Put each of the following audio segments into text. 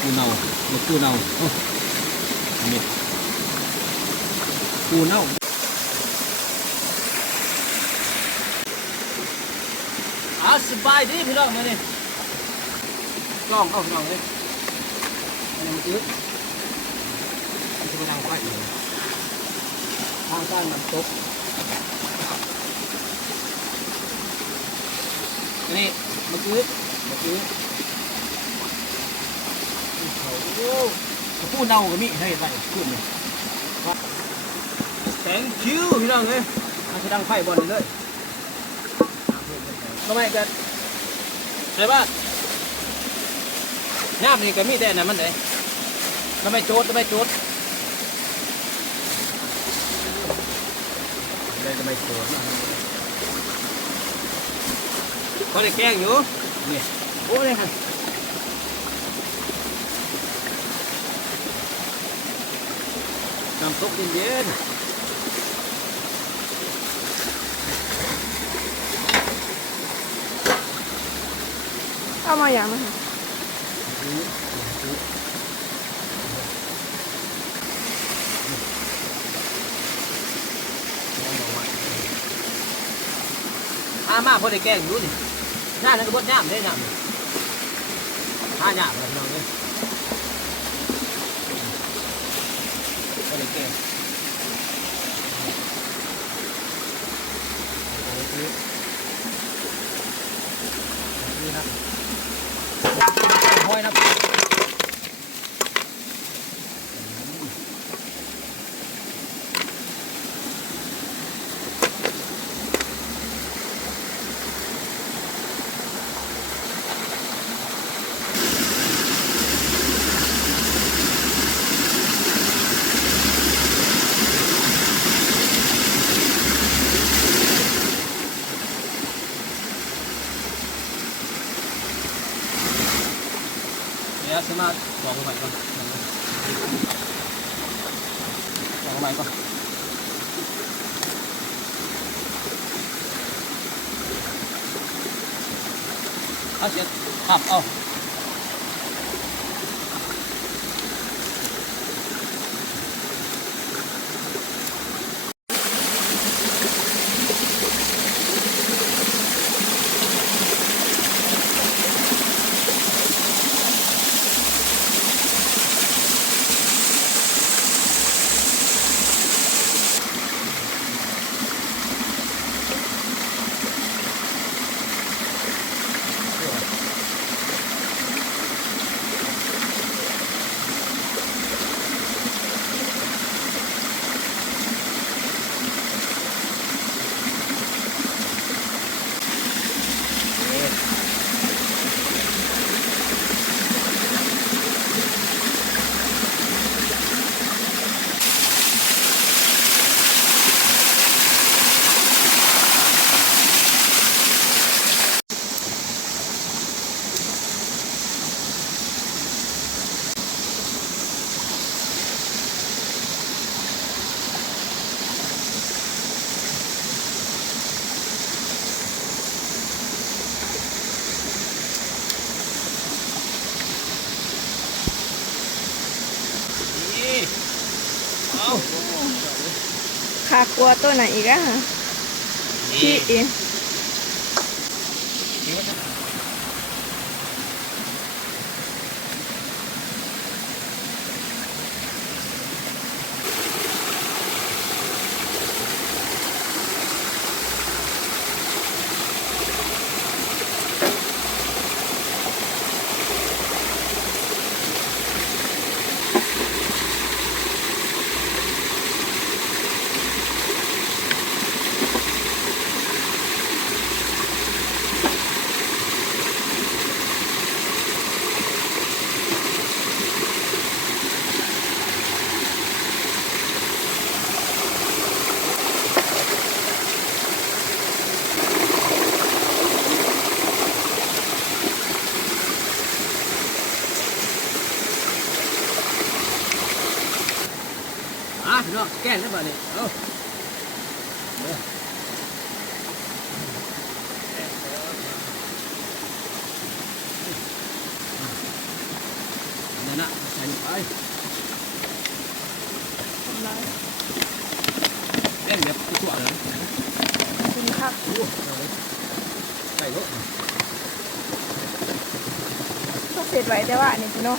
ปูเน่าเม็ดปูเน่าเม็ดปูเน่าสบายดีพี่น้องมาเนี่ยกล้องเข้าพี่น้องเลยอันนี้มันจืดมันจะนั่งไว้อยู่ทางใต้มันตกอันนี้มันจืดเขาพูดเน่ากับมิให้ไปพูดเลยแสงคิ้วพี่น้องเลยมันจะดังไฟบอลเลยทำไมกันใช่ป่ะน้ำนี่ก็มีแต่น่ะมันไหนทำไมโจดได้ทำไมโจดเขาได้แกงอยู่นี่โอ้ยค่ะน้ำตกเย็นเอามาอย่างนะคะมาพอได้แกงอยู่นี่หน้านั่นก็บดน้ำได้น้ำหน้าหน้าเลยน้องเลยพอได้แกงห้อยนะสามารถลองใหม่ก่อนเอาเสียขับเอาขากลัวตัวไหนอีกอะฮะพี่เองเนาะแกงได้บ่เนี่ยเอาน ดี๋ยวนะใส่ไป ทำไร เล่นแบบตัวเลย คุณคัก ใส่รถ ต้องเสร็จไว้แต่ว่าอันนี้พี่น้อง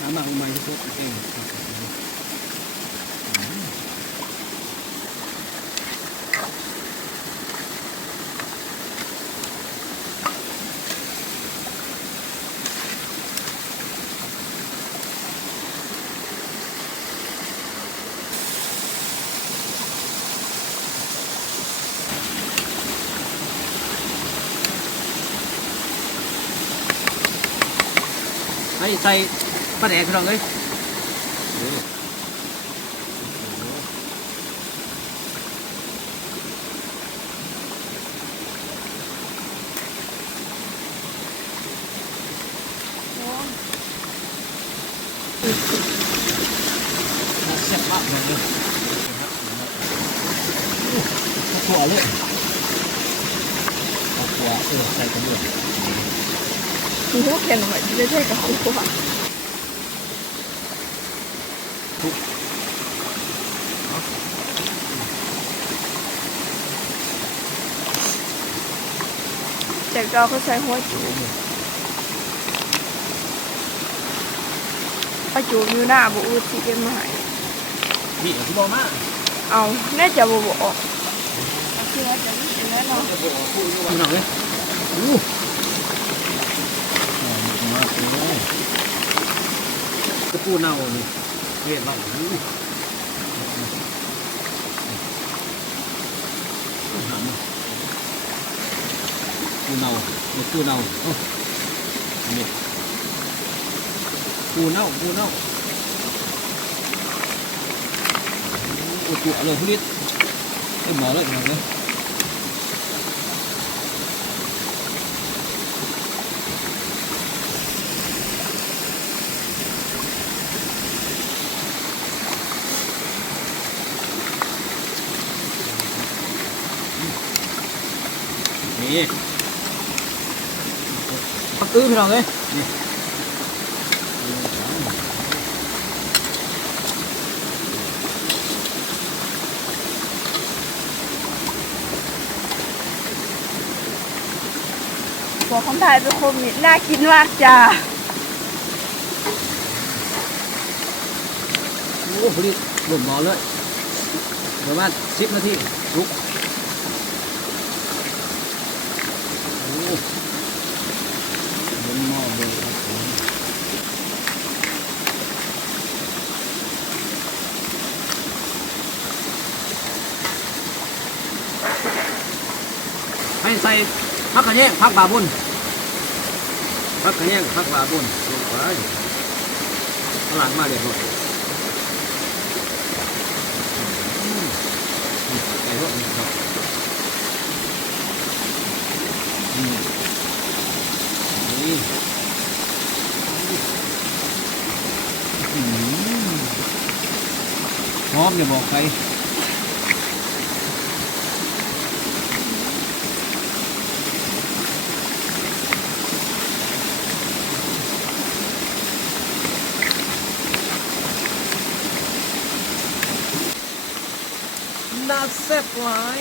น้ำมันใหม่ทุกเองให้ใส่ปลาแดกพี่น้องเอ้ยแซ่บมากเลยถั่วเลยเอาถั่วใส่กระเบื้อง มีพวกแกงหน่อยจะได้กับคุณครูค่ะแต่ก็เขาใช้หัวจูป้าจูอยู่หน้าบุอุจิเก็บมาให้ นี่ที่บอกมา เอาแน่จะบ่บอกเชื่อจะไม่เชื่อเนาะ พี่น้องเอ้ยมากเลยกระปูเน่านี่เวียนเราปูเน่าปูเน่าเนี่ยปูเน่าปูเน่าโอ้ตัวเลยพี่นิดไอ้หมอเลยหมอเลยนี่ปักอื้อพี่น้องเอ้ยนี่บอกคำไทยเป็นคนนี่น่ากินมากจ้า โอ้พี่นิดหล่นหมอเลยประมาณ10 นาทีลุกโอ้บนหม้อเลยครับให้ใส่ผักกระเนียงผักบาบุญผักกระเนียงผักบาบุญลงไปฝรั่งมาเรียบร้อยใส่พวกนี้ครับนี่หอมอย่าบอกใครน่าแซ่บหลาย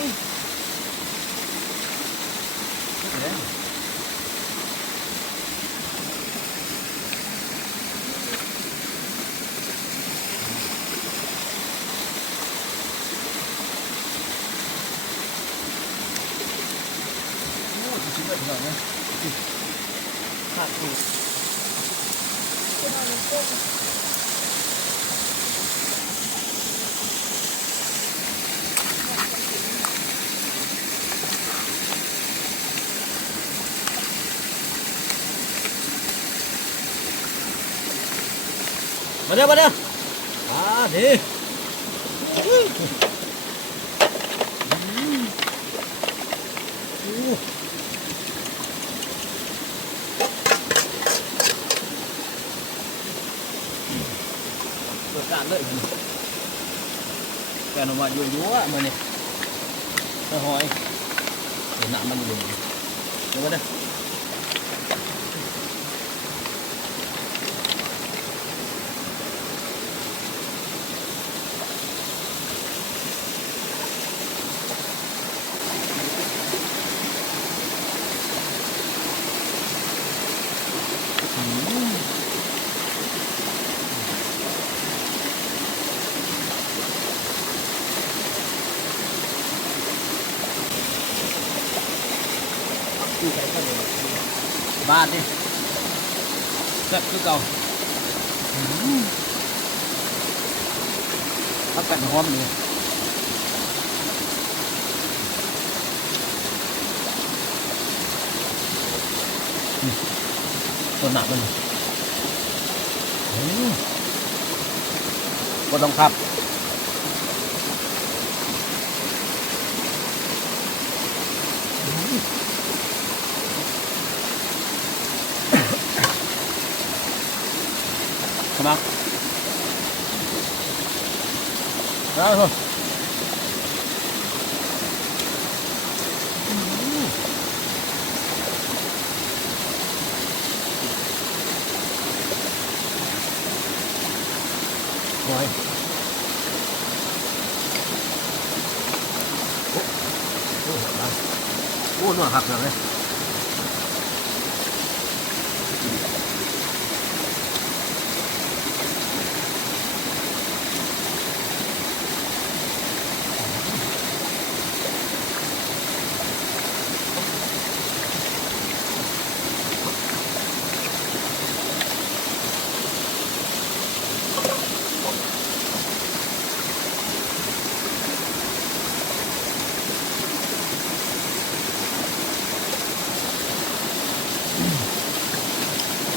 ชิ้นแบบนี้นะขาดถูกมาเด้อมาเด้อดี จานเลยแกนออกมายั่วๆมาเนี่ยหอยเดี๋ยวน้ำมันอยู่เดี๋ยวมาเด้อบ้านนี่เกิดคือเก่าพักกันหอมนี่ต้นหนักมันก็ต้องขับมาแล้วthôi rồi nó hạt rồi đấy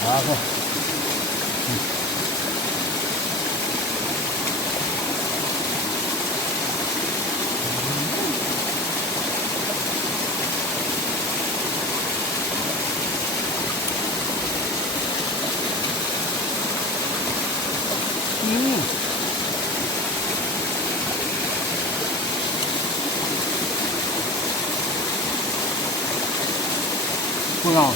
đó thôi ngon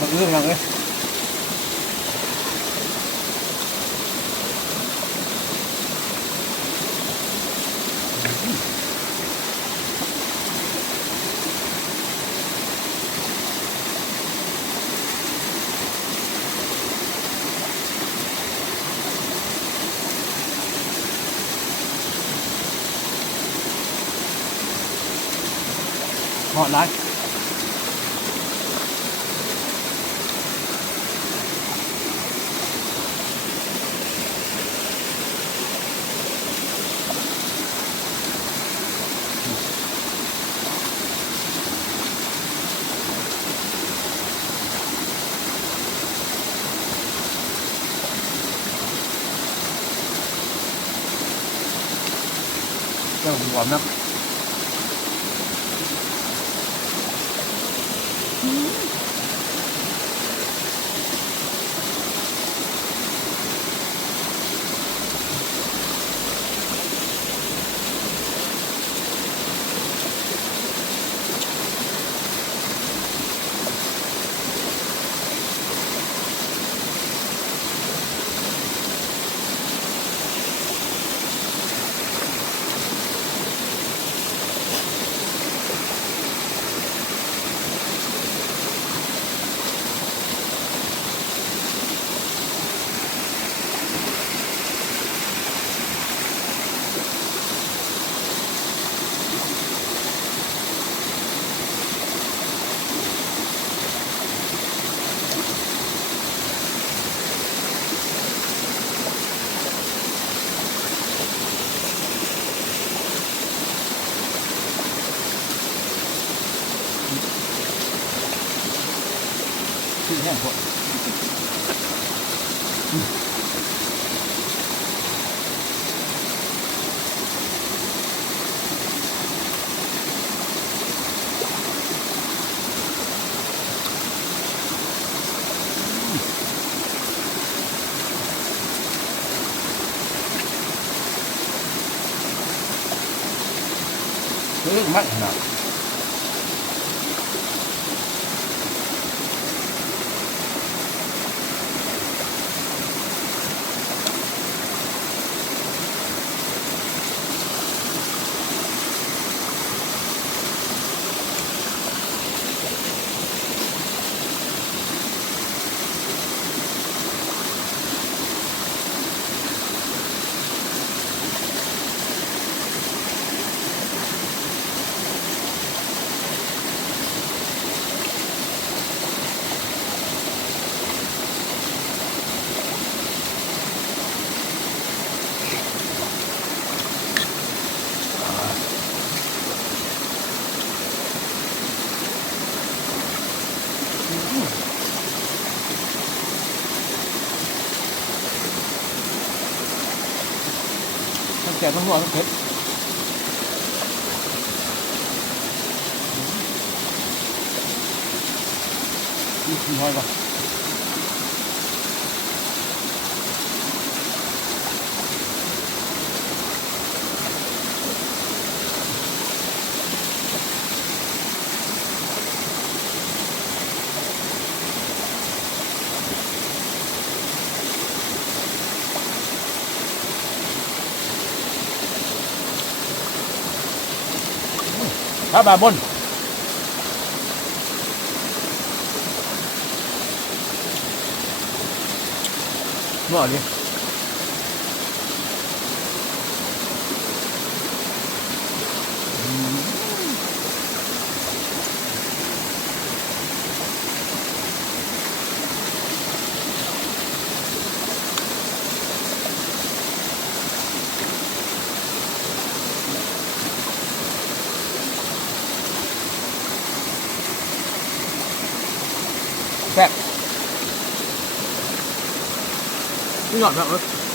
Mặc gương rằng đấy ngọt đấy Cái ngon lắm Chị hẹn của ซื้อมัดหนาแกะต้องหัวต้องเผ็ดนี่หอยก่อนถ้าบาบนหม้อดิแซ่บนี่หยอดแบบ